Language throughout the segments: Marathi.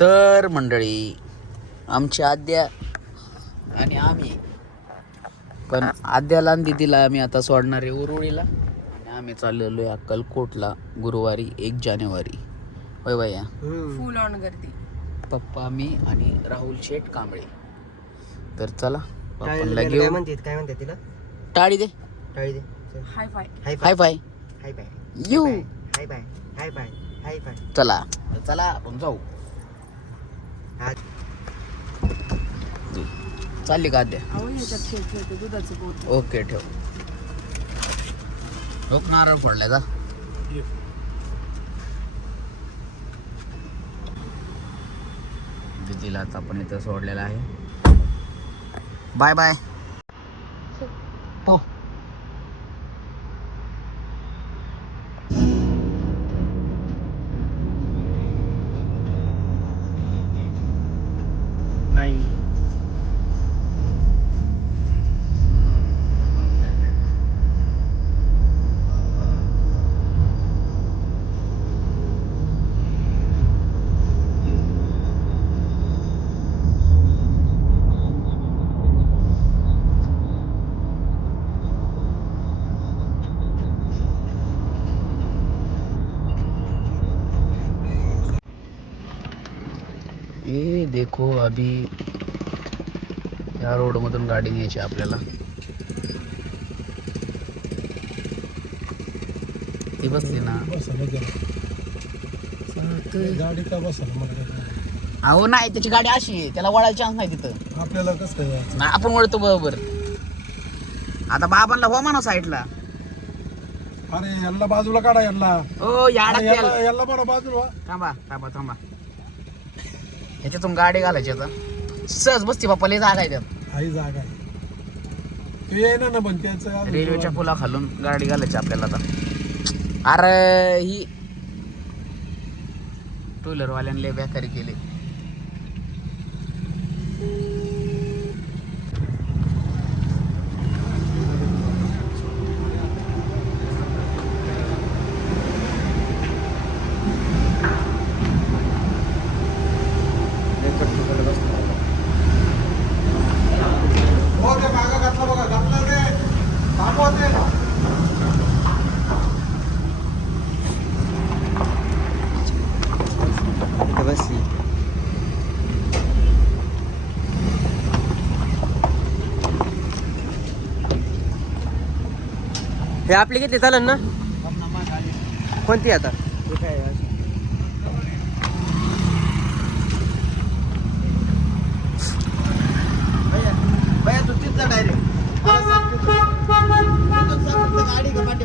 तर मंडळी आमची आद्या आणि आम्ही पण आद्याला आणि दिदीला आम्ही आता सोडणार आहे उरुळीला आणि आम्ही चाललेलो आहे अक्कलकोटला गुरुवारी 1 जानेवारी. होय भैया, फुल ऑन गर्दी. पप्पा मी आणि राहुल शेठ कांबळे. तर चला काय घेऊ. म्हणते तिला टाळी दे, टाळी दे. High five. High five hi bye you. Hi bye hi bye hi bye. चला चला आपण जाऊ. चालली का आद्या? अहो याच्यात ठेवते दुधाचं बोट. ओके ठेव. रोख नारळ फोडलाय का? दिदीला आता आपण इथं सोडलेला आहे. Bye bye. हो नाही ये देखो अभी या रोड मधून गाडी न्यायची आपल्याला. ती बसली ना गाडी का बसला मला अहो नाही, त्याची गाडी अशी आहे, त्याला वळायला चान्स नाही तिथं. आपल्याला कसं काय जायचं? नाही आपण वळतो बरोबर. आता बाबांना हो म्हणा साईडला. अरे यांना बाजूला काढा यांना. ओ याडा तेल. यांना बरं बाजूला. थांबा थांबा थांबा. ह्याच्यातून गाडी घालायची आता. सहज बसती बाप्पा, लय जागा आहे त्यात. आई जागा आहे. तू ये ना पण त्याचं रेल्वेच्या पुला खालून गाडी घालायची आपल्याला आता. अरे ही टू व्हीलर वाल्याने लय बेकारी केली. हे आपली घेतली चालेल ना? कोणती आता? भैया तू तिथं डायरेक्ट गाडी का पाठी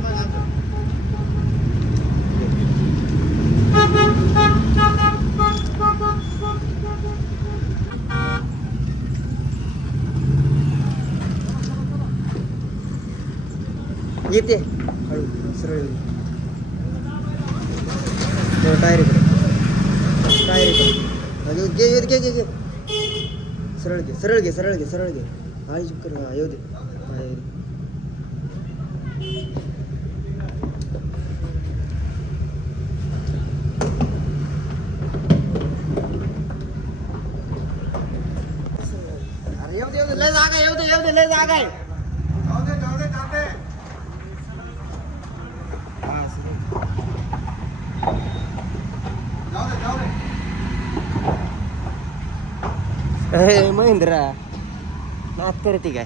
येते हळू सरळ टायर घे घे घे घे. सरळ घे सरळ घे सरळ घे सरळ घे. आई चुप कर. येऊ दे. अरे येऊ दे लय जागा, येऊ दे लय जागा आहे. अरे महेंद्रा नात करते काय?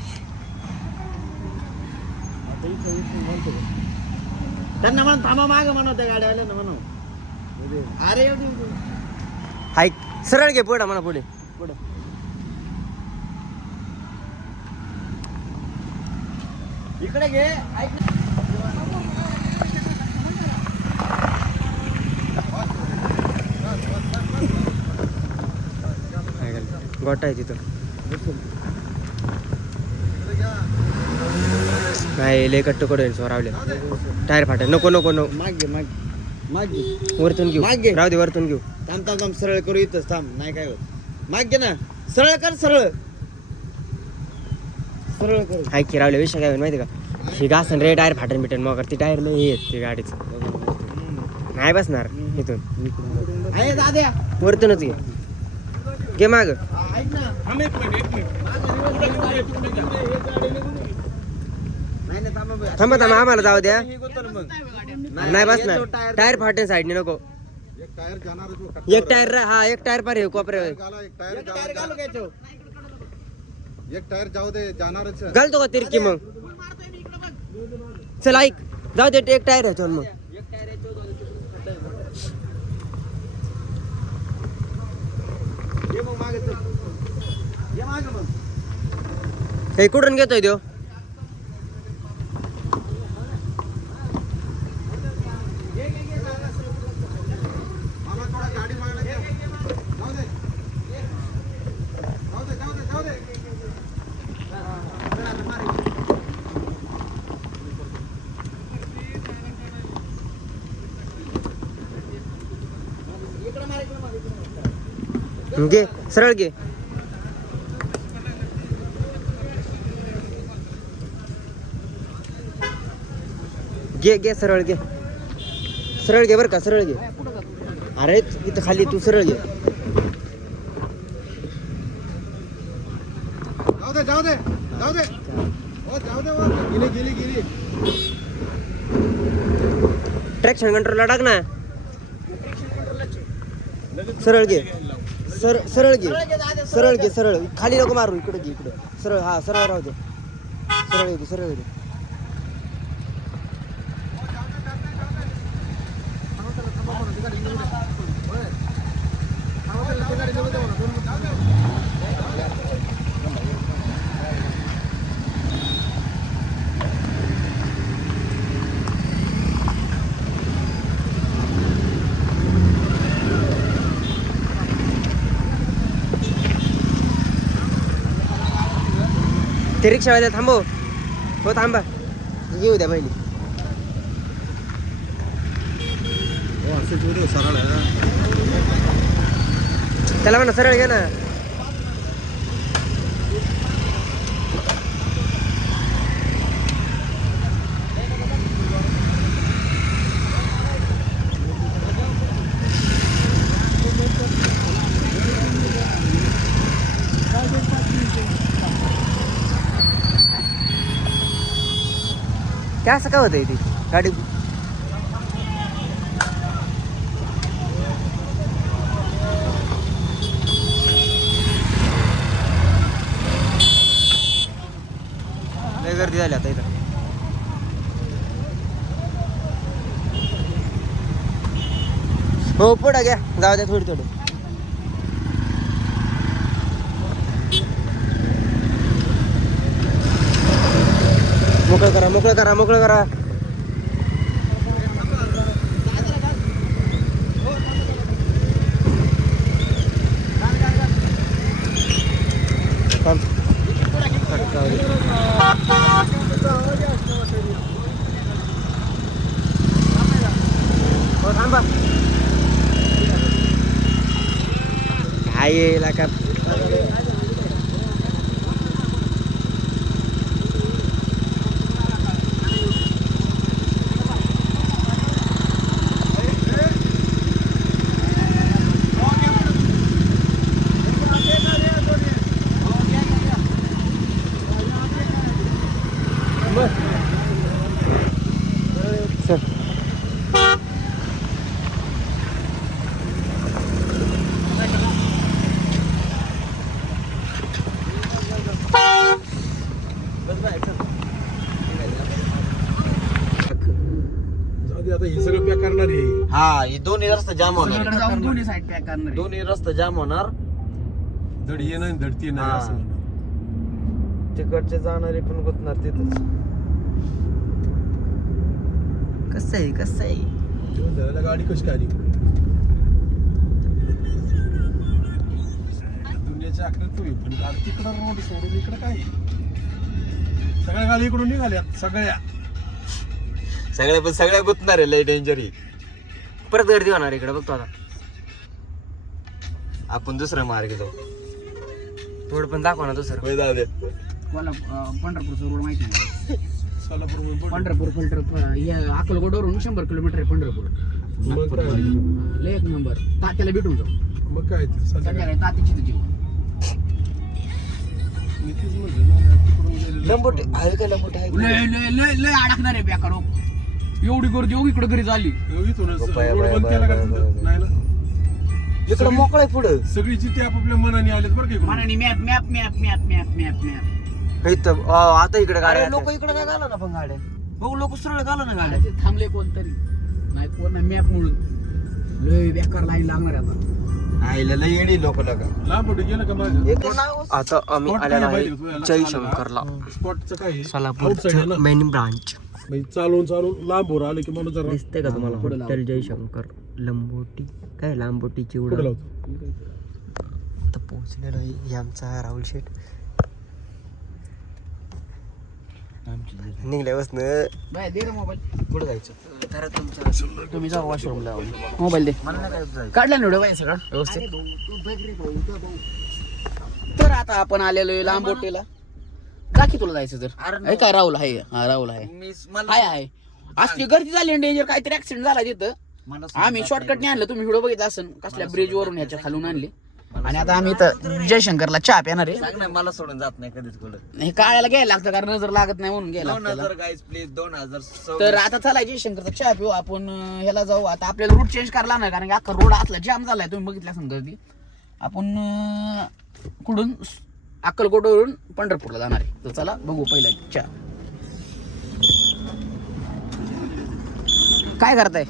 त्यांना म्हणून थांबा, माग म्हणव त्या गाड्यावाल्यांना म्हणव. अरे येऊ दे. हाय सरळ घे पुढं म्हणा. पुढे पुढं इकडे घे. ऐक गोटा आहे तिथं. नाही लय कट्टू कडून स्वरावले. टायर फाटा. नको नको नको. मागे वरतून घेऊ. मागे. राहू दे वरतून घेऊ. थांब सरळ करू इथंच थांब. नाही काय होत. मागे ना सरळ कर. सरळ कर. हाय की रावले विषय काय माहिती का? ही घासन रे टायर फाटन बिटन मग ती टायर लय येत ती गाडीचं. नाही बसणार इथून. आहे दाद्या वरतूनच घे. घे माग थांबा थांबा आम्हाला जाऊ द्या नाही बस ना टायर फाटे साईडने नको एक टायर हा एक टायर पर कोपऱ्यावर एक टायर जाऊ दे जाणारच घालतो का तिरकी मग चल ऐक जाऊ दे एक टायर आहे मग हे कुठून घेतोय देव घे सरळ घे घे घे सरळ घे बर का सरळ घे अरे इथं खाली तू सरळ घे जाऊ दे जाऊ दे ओ जाऊ दे गेली गेली ट्रॅक्शन कंट्रोलला टाक ना सरळ घे सरळ घे सरळ खाली नको मारू इकडे घे इकडे सरळ हा सरळ राहू दे सरळ घे ते रिक्षावाल्या थांबव हो थांबा येऊ द्या पहिली सरळ त्याला म्हणा सरळ घे ना काय असं काय होतंय ती गाडी लय गर्दी झाली आता इथं हो पुढं घ्या जाऊ द्या थोडी मोकळं करा थांबा काय येईल का आता हे सगळं पॅक करणार आहे हा हे दोन्ही रस्ता जाम होणार दोन्ही साईड पॅक करणार दोन्ही रस्ता जाम होणार धड ये नाही धड ती नाही हा. असं तिकडचे जाणारे पण गुतणार तिथंच कसं आहे तेव्हा धरायला गाडी कशी काय आली दुनियाच्या आखरीत तुम्ही पण तिकडं रोड सोडून इकडं काय सगळ्या गाडी इकडून निघाल्यात सगळ्या गुतणार आहे लय डेंजर परत गर्दी होणार इकडे बघतो आता आपण दुसरा मार्ग घेतो थोडं पण दाखवा ना दुसरं पंढरपूरचा रोड माहिती नाही सोलापूर पंढरपूर अक्कलकोटवरून 100 किलोमीटर आहे पंढरपूर लय एक नंबर तात्याला भेटून जाऊ मग काय ते संध्याकाळी संध्याकाळी तातीची तुझी मी तेच म्हणलं ना, तिकडून गेलेलं. लंबोटे आहे का लंबोटे आहे लय लय लय लय अडकणार आहे बेकार हो. एवढी गर्दी हो इकडे घरी झाली हो, इथूनच बाया, रोड बाया, बंद केला का बाया, तिथं? बाया. नाही ना इकडं मोकळं आहे पुढं सगळी जिथे आपापल्या मनाने आलेत बरं का इकडून. मनाने map map map map map map map इथं आता इकडे गाड्या लोक इकडे काय घाला ना पण गाड्या बघू लोक सरळ घाला ना गाड्या ते थांबले कोणतरी नाही कोण मॅप म्हणून लय बेकार लाईन लागणार आहे आता आईला लय येणी लोक लगा लांब कुठे गेलं का माझं आता आम्ही Spot आलेलो काय आहे पाहिजे तुला? जयशंकरला स्पॉटचं काय आहे? Outside आहे सोलापूरचं ना? मेन ब्रांच म्हणजे चालून लांब आले की माणूस जरा दिसतंय का तुम्हाला पुढं हॉटेल जयशंकर लंबोटी काय लांबोटी पुढे चिवडा लावतो आता पोहोचलेलो आहे हे आमचा राहुल शेठ निघल्यापासून बाय दे रे मोबाईल पुढे जायचं तर तुमच्या तुम्ही जाऊ वॉशरूमला मोबाईल दे मला नाही काय जायचं काढला ना व्हिडिओ बाई सगळं व्यवस्थित तर आता आपण आलेलो आहे लांबोटेला का की तुला जायचं तर आहे का राहुल आहे हा राहुल आहे आहे असली गर्दी झाली डेंजर काहीतरी ऍक्सिडेंट झाला तिथं आम्ही शॉर्टकटने आणलं तुम्ही व्हिडिओ बघितला असेल कसल्या ब्रिज वरून ह्याच्या खालून आणली आणि आता आम्ही इथं जयशंकरला चहा पिणार आहे मला सोडून जात नाही कधीच कुठं हे काळ्याला घ्यायला लागतं कारण नजर लागत नाही म्हणून घ्यायला लागतं त्याला. गाईज प्लीज 2000 तर आता चला जयशंकरचा चहा पिऊ आपण ह्याला जाऊ आता आपल्याला रूट चेंज करायला नाही कारण की अख्खा रोड असला जाम झालाय तुम्ही बघितला असेल गर्दी आपण कुठून अक्कलकोटवरून पंढरपूरला जाणार आहे तर चला बघू पहिला चहा काय करताय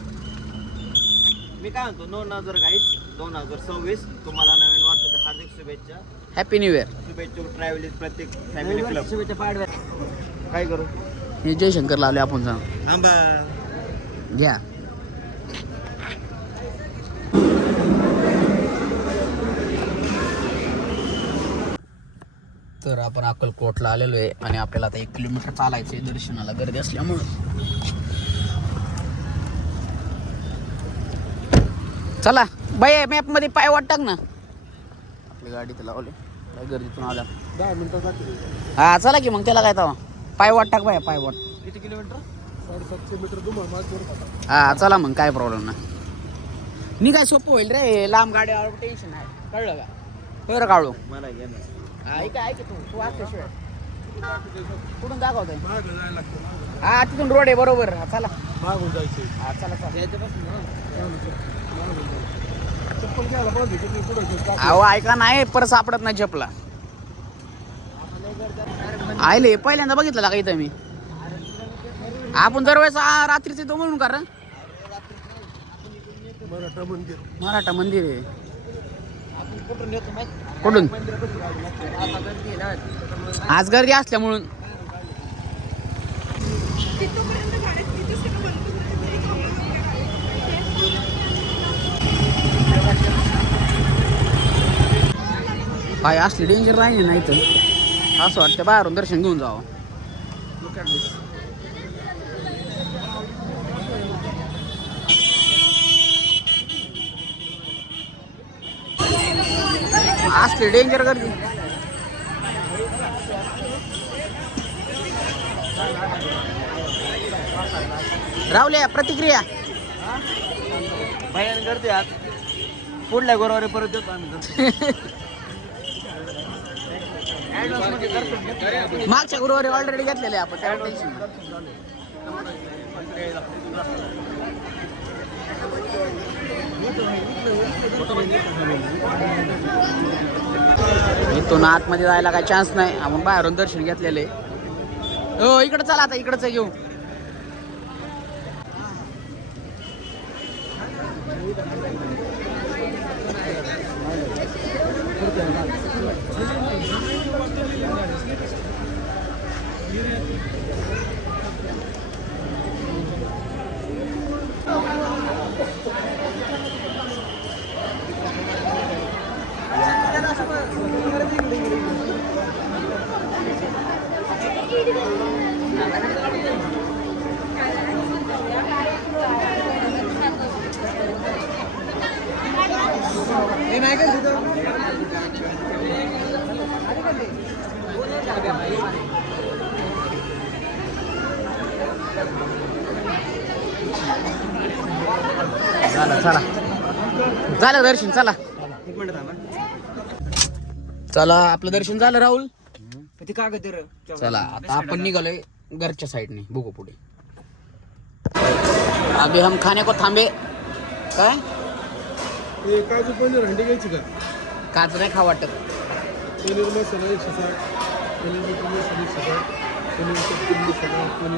मी काय म्हणतो 9000 गाईज 2026 तुम्हाला नवीन वर्षाच्या हार्दिक शुभेच्छा हॅपी न्यू इयर शुभेच्छा ट्रॅव्हल प्रत्येक फॅमिली क्लब शुभेच्छा पाडव्या काय करू हे जयशंकरला आले आपण जाऊ आंबा घ्या तर आपण अक्कलकोटला आलेलो आहे आणि आपल्याला आता 1 किलोमीटर चालायचं आहे दर्शनाला गर्दी असल्यामुळं चला बाई मॅप मध्ये पाय वाट टाक ना आपली गाडी तर लावली काय गर्दीतून आल्या 10 मिनिटासाठी हा चला की मग त्याला काय तवा पाय वाट टाक बाय पाय वाट किती किलोमीटर 750 मीटर तुम्हाला माझ्यावर हा चला मग काय प्रॉब्लेम नाही मी काय सोपं होईल रे लांब गाड्यावर टेन्शन आहे कळलं का बरं काढू मला घ्या ना ऐक ऐक तू असल्याशिवाय कुठून दाखवतोय मागं जायला लागतं ना. हा तिथून रोड आहे बरोबर हा, चला मागून जायचंय हा चला चला चप्पल घ्यायला पाहिजे की मी पुढे घेऊन टाक. अहो ऐका नाही परत सापडत नाही चपला आयले पहिल्यांदा बघितलं का इथं मी आपण दरवेळेस रात्रीच येतो म्हणून कारण मराठा मंदिर मराठा मंदिर आहे कुठून येतो माहिती कुठून आता गर्दी आहे ना आज गर्दी असल्यामुळं काय असली डेंजर राहिली नाही तर असं वाटतं बाहेरून दर्शन घेऊन जावं असली डेंजर गर्दी राहुल्या प्रतिक्रिया भयान गर्दी आज पुढल्या गुरुवारी परत येतो आम्ही मागच्या गुरुवारी ऑलरेडी घेतलेले आपण त्याला टेन्शन इथून आतमध्ये जायला काही चान्स नाही आपण बाहेरून दर्शन घेतलेले हो इकडे चला आता इकडचं घेऊ चला चला झालं दर्शन चला एक मिनिट थांबा. चला आपलं दर्शन झालं राहुल. ते कागद दे रे. चला आता आपण निघालोय घरच्या साईडने. बघू पुढे. अभी हम खाने को थांबे. काय ते काजू पनीर हंडी घ्यायची का? काच नाही खा वाटत. पनीर मसाला 160, पनीर बटर मसाला 160, पनीर टिक्की मसाला, पनीर